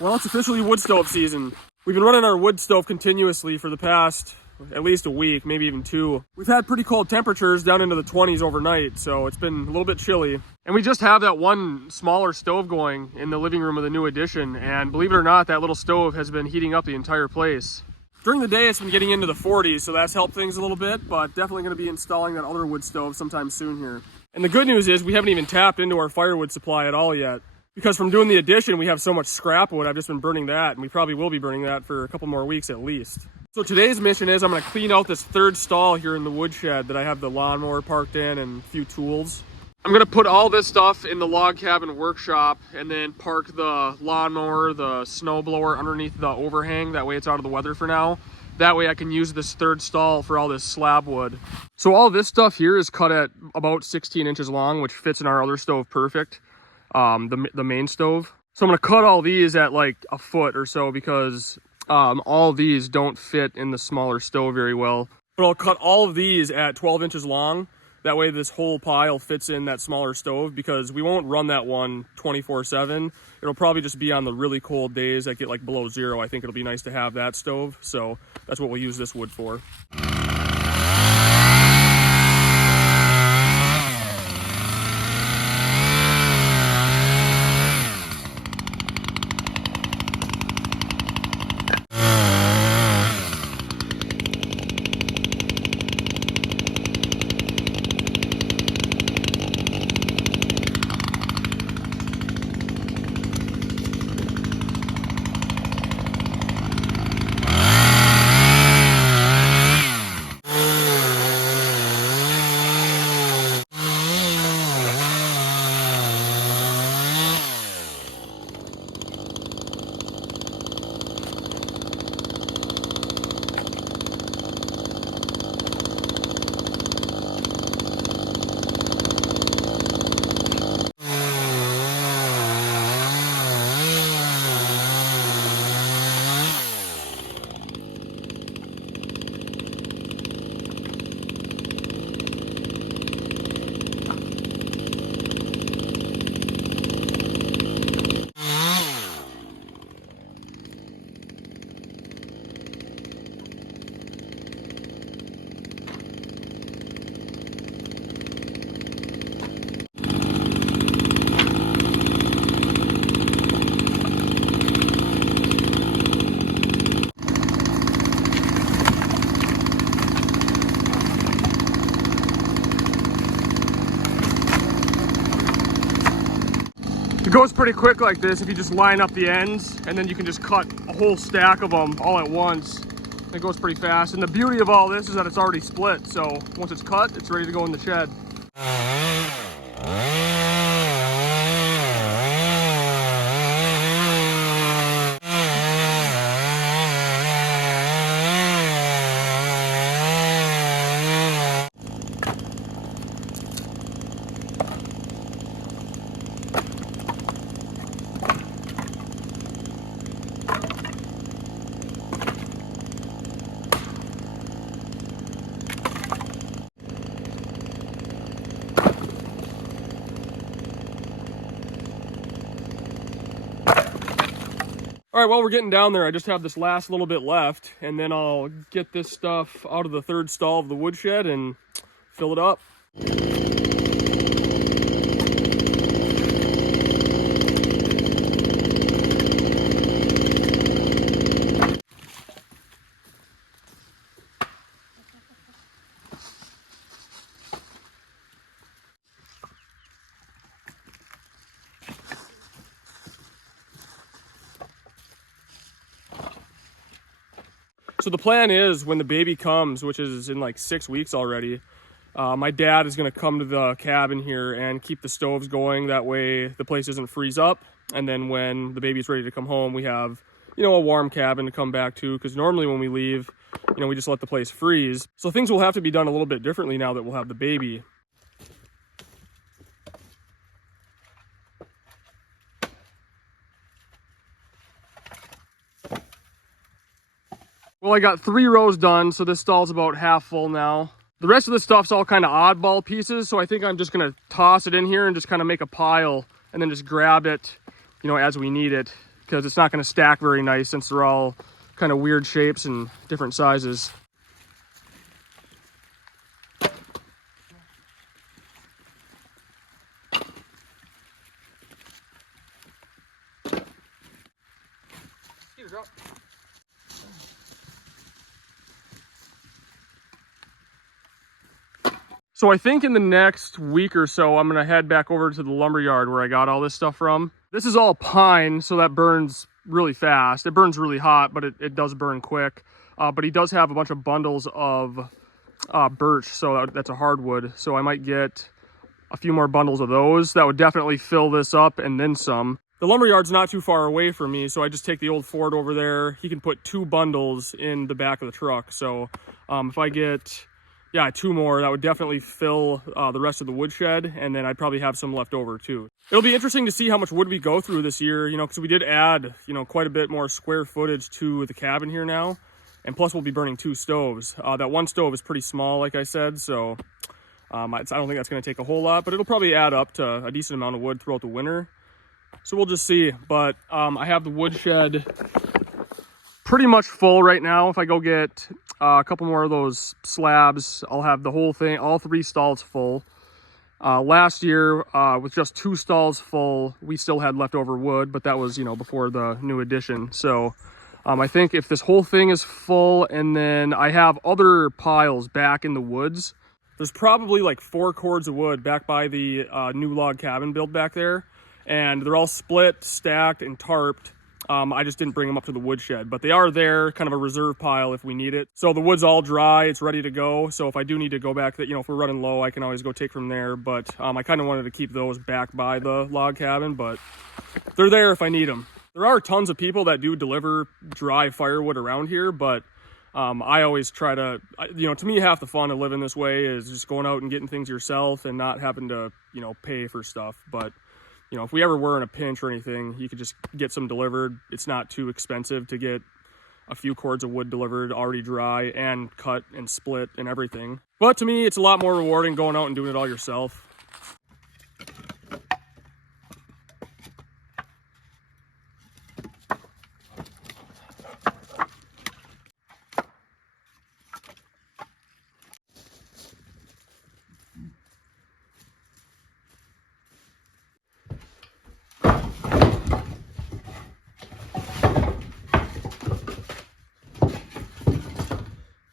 Well, it's officially wood stove season. We've been running our wood stove continuously for the past at least a week, maybe even 2. We've had pretty cold temperatures down into the 20s overnight, so it's been a little bit chilly. And we just have that one smaller stove going in the living room of the new addition, and believe it or not, that little stove has been heating up the entire place. During the day, it's been getting into the 40s, so that's helped things a little bit, but definitely going to be installing that other wood stove sometime soon here. And the good news is we haven't even tapped into our firewood supply at all yet. Because from doing the addition, we have so much scrap wood, I've just been burning that, and we probably will be burning that for a couple more weeks at least. So today's mission is I'm going to clean out this third stall here in the woodshed that I have the lawnmower parked in and a few tools. I'm going to put all this stuff in the log cabin workshop and then park the lawnmower, the snowblower underneath the overhang. That way it's out of the weather for now. That way I can use this third stall for all this slab wood. So all this stuff here is cut at about 16 inches long, which fits in our other stove perfect. The main stove. So I'm going to cut all these at like a foot or so because all these don't fit in the smaller stove very well. But I'll cut all of these at 12 inches long. That way this whole pile fits in that smaller stove because we won't run that one 24/7. It'll probably just be on the really cold days that get like below 0. I think it'll be nice to have that stove. So that's what we'll use this wood for. It goes pretty quick like this if you just line up the ends, and then you can just cut a whole stack of them all at once. It goes pretty fast, and the beauty of all this is that it's already split, so once it's cut, it's ready to go in the shed. All right, well, we're getting down there. I just have this last little bit left, and then I'll get this stuff out of the third stall of the woodshed and fill it up. So the plan is when the baby comes, which is in like 6 weeks already, my dad is going to come to the cabin here and keep the stoves going. That way the place doesn't freeze up. And then when the baby's ready to come home, we have, a warm cabin to come back to. Because normally when we leave, we just let the place freeze. So things will have to be done a little bit differently now that we'll have the baby. Well, I got 3 rows done, so this stall's about half full now. The rest of the stuff's all kind of oddball pieces, so I think I'm just gonna toss it in here and just kind of make a pile and then just grab it, as we need it. because it's not going to stack very nice since they're all kind of weird shapes and different sizes. So I think in the next week or so, I'm gonna head back over to the lumber yard where I got all this stuff from. This is all pine, so that burns really fast. It burns really hot, but it does burn quick. But he does have a bunch of bundles of birch, so that's a hardwood. So I might get a few more bundles of those. That would definitely fill this up and then some. The lumber yard's not too far away from me, so I just take the old Ford over there. He can put 2 bundles in the back of the truck. So if I get, yeah, 2 more, that would definitely fill the rest of the woodshed, and then I'd probably have some left over too. It'll be interesting to see how much wood we go through this year, you know, because we did add, you know, quite a bit more square footage to the cabin here now. And plus we'll be burning 2 stoves. That one stove is pretty small, like I said, so I don't think that's gonna take a whole lot, but it'll probably add up to a decent amount of wood throughout the winter. So we'll just see, but I have the woodshed pretty much full right now. If I go get a couple more of those slabs, I'll have the whole thing, all 3 stalls full. Last year, with just 2 stalls full, we still had leftover wood, but that was, you know, before the new addition. So I think if this whole thing is full, and then I have other piles back in the woods, there's probably like 4 cords of wood back by the new log cabin build back there. And they're all split, stacked, and tarped. I just didn't bring them up to the woodshed, but they are there, kind of a reserve pile if we need it. So the wood's all dry, it's ready to go. So if I do need to go back, you know, if we're running low, I can always go take from there. But I kind of wanted to keep those back by the log cabin, but they're there if I need them. There are tons of people that do deliver dry firewood around here, but I always try to, you know, to me, half the fun of living this way is just going out and getting things yourself and not having to, you know, pay for stuff. But you know, if we ever were in a pinch or anything, you could just get some delivered. It's not too expensive to get a few cords of wood delivered already dry and cut and split and everything. But to me, it's a lot more rewarding going out and doing it all yourself.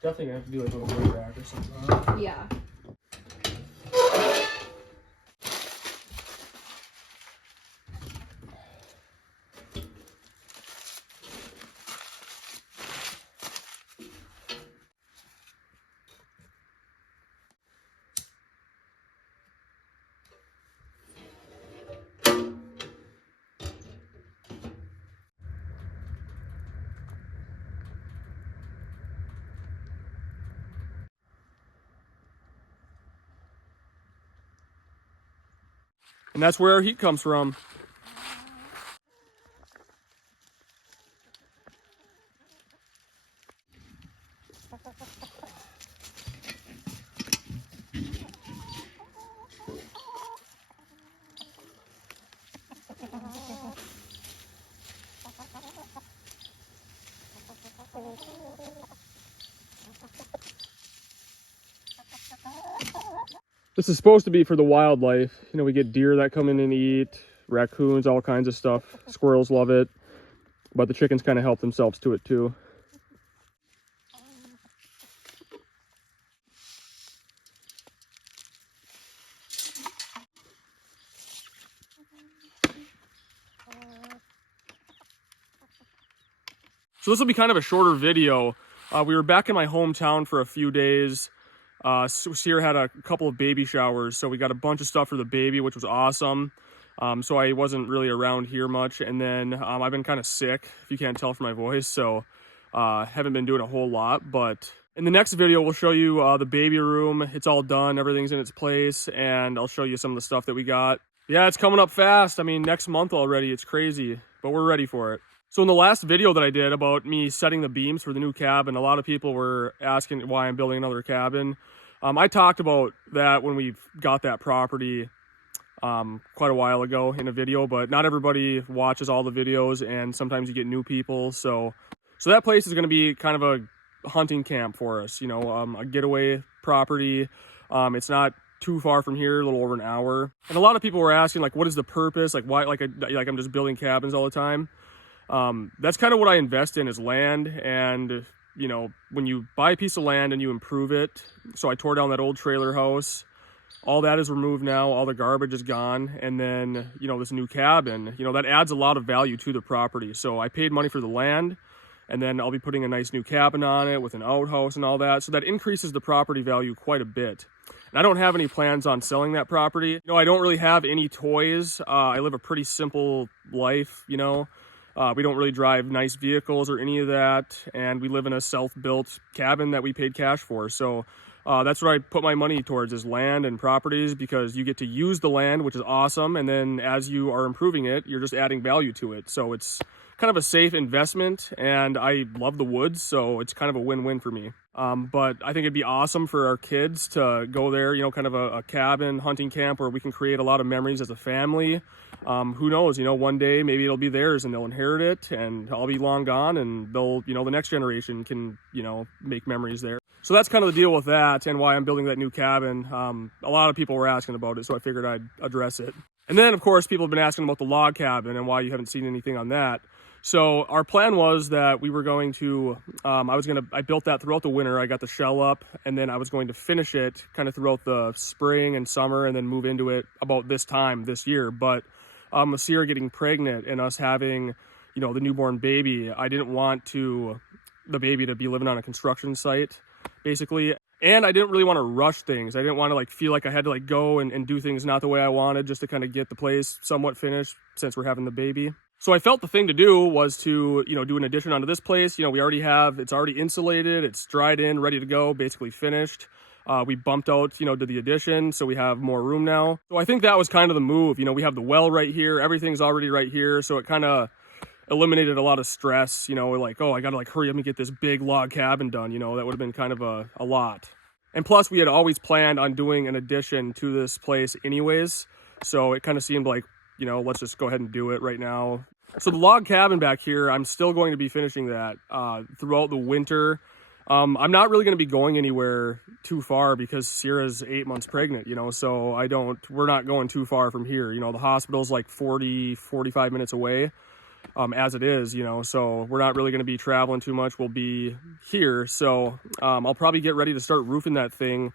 Definitely gonna have to do like a little wood rack or something. Yeah. And that's where our heat comes from. This is supposed to be for the wildlife. You know, we get deer that come in and eat, raccoons, all kinds of stuff. Squirrels love it, but the chickens kind of help themselves to it too. So this will be kind of a shorter video. We were back in my hometown for a few days. Sierra had a couple of baby showers, so we got a bunch of stuff for the baby, which was awesome. So I wasn't really around here much, and then I've been kind of sick, if you can't tell from my voice, so haven't been doing a whole lot. But in the next video, we'll show you the baby room. It's all done, everything's in its place, and I'll show you some of the stuff that we got. Yeah, it's coming up fast. I mean, next month already. It's crazy, but we're ready for it. So in the last video that I did about me setting the beams for the new cabin, a lot of people were asking why I'm building another cabin. I talked about that when we got that property quite a while ago in a video, but not everybody watches all the videos, and sometimes you get new people. So that place is going to be kind of a hunting camp for us, you know, a getaway property. It's not too far from here, a little over an hour. And a lot of people were asking, like, what is the purpose? Like, why, like I'm just building cabins all the time. That's kind of what I invest in, is land. And, you know, when you buy a piece of land and you improve it, so I tore down that old trailer house, all that is removed now, all the garbage is gone, and then, you know, this new cabin, you know, that adds a lot of value to the property. So I paid money for the land, and then I'll be putting a nice new cabin on it with an outhouse and all that, so that increases the property value quite a bit. And I don't have any plans on selling that property. You know, I don't really have any toys. I live a pretty simple life, you know. We don't really drive nice vehicles or any of that, and we live in a self-built cabin that we paid cash for. So that's what I put my money towards, is land and properties, because you get to use the land, which is awesome, and then as you are improving it, you're just adding value to it. So it's kind of a safe investment, and I love the woods, so it's kind of a win-win for me. But I think it'd be awesome for our kids to go there, you know, kind of a cabin hunting camp where we can create a lot of memories as a family. Who knows, you know, one day maybe it'll be theirs and they'll inherit it, and I'll be long gone, and they'll, you know, the next generation can, you know, make memories there. So that's kind of the deal with that, and why I'm building that new cabin. A lot of people were asking about it, so I figured I'd address it. And then, of course, people have been asking about the log cabin and why you haven't seen anything on that. So our plan was that we were going to, I built that throughout the winter. I got the shell up, and then I was going to finish it kind of throughout the spring and summer, and then move into it about this time this year. But with Sierra getting pregnant and us having, you know, the newborn baby, I didn't want the baby to be living on a construction site, basically. And I didn't really want to rush things. I didn't want to like feel like I had to like go and do things not the way I wanted, just to kind of get the place somewhat finished since we're having the baby. So I felt the thing to do was to, you know, do an addition onto this place. You know, it's already insulated, it's dried in, ready to go, basically finished. We bumped out, you know, to the addition, so we have more room now. So I think that was kind of the move. You know, we have the well right here, everything's already right here, so it kind of eliminated a lot of stress. You know, like, oh, I gotta like hurry up and get this big log cabin done. You know, that would have been kind of a lot. And plus, we had always planned on doing an addition to this place anyways, so it kind of seemed like, you know, let's just go ahead and do it right now. So the log cabin back here, I'm still going to be finishing that throughout the winter. I'm not really going to be going anywhere too far because Sierra's 8 months pregnant, you know, so we're not going too far from here. You know, the hospital's like 45 minutes away as it is, you know, so we're not really going to be traveling too much. We'll be here. So I'll probably get ready to start roofing that thing,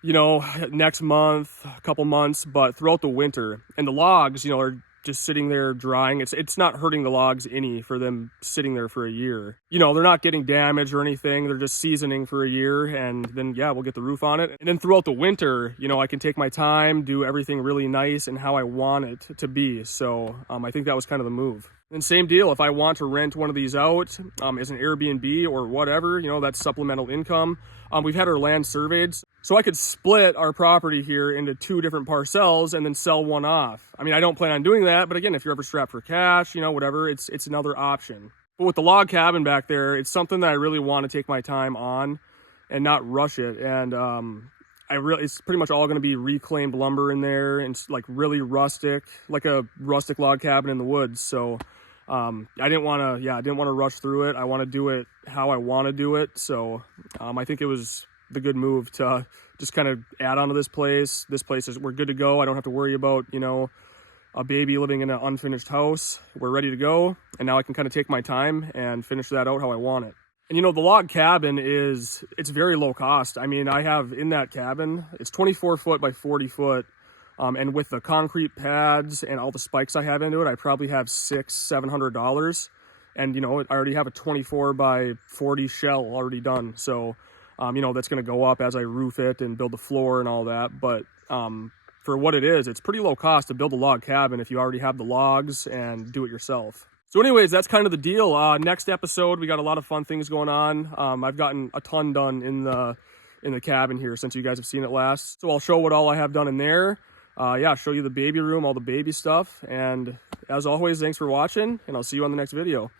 you know, next month, a couple months, but throughout the winter. And the logs, you know, are just sitting there drying. It's not hurting the logs any for them sitting there for a year. You know, they're not getting damaged or anything. They're just seasoning for a year, and then, yeah, we'll get the roof on it. And then throughout the winter, you know, I can take my time, do everything really nice and how I want it to be. So I think that was kind of the move. And same deal, if I want to rent one of these out as an Airbnb or whatever, you know, that's supplemental income. We've had our land surveyed, so I could split our property here into 2 different parcels and then sell one off. I mean, I don't plan on doing that, but again, if you're ever strapped for cash, you know, whatever, it's another option. But with the log cabin back there, it's something that I really want to take my time on and not rush it. And it's pretty much all going to be reclaimed lumber in there, and like really rustic, like a rustic log cabin in the woods. So I didn't want to rush through it. I want to do it how I want to do it. So I think it was the good move to just kind of add on to this place. This place we're good to go. I don't have to worry about, you know, a baby living in an unfinished house. We're ready to go. And now I can kind of take my time and finish that out how I want it. And, you know, the log cabin it's very low cost. I mean, I have in that cabin, it's 24 foot by 40 foot. And with the concrete pads and all the spikes I have into it, I probably have $700. And, you know, I already have a 24 by 40 shell already done. So, you know, that's going to go up as I roof it and build the floor and all that. But for what it is, it's pretty low cost to build a log cabin if you already have the logs and do it yourself. So anyways, that's kind of the deal. Next episode, we got a lot of fun things going on. I've gotten a ton done in the cabin here since you guys have seen it last. So I'll show what all I have done in there. Show you the baby room, all the baby stuff. And as always, thanks for watching, and I'll see you on the next video.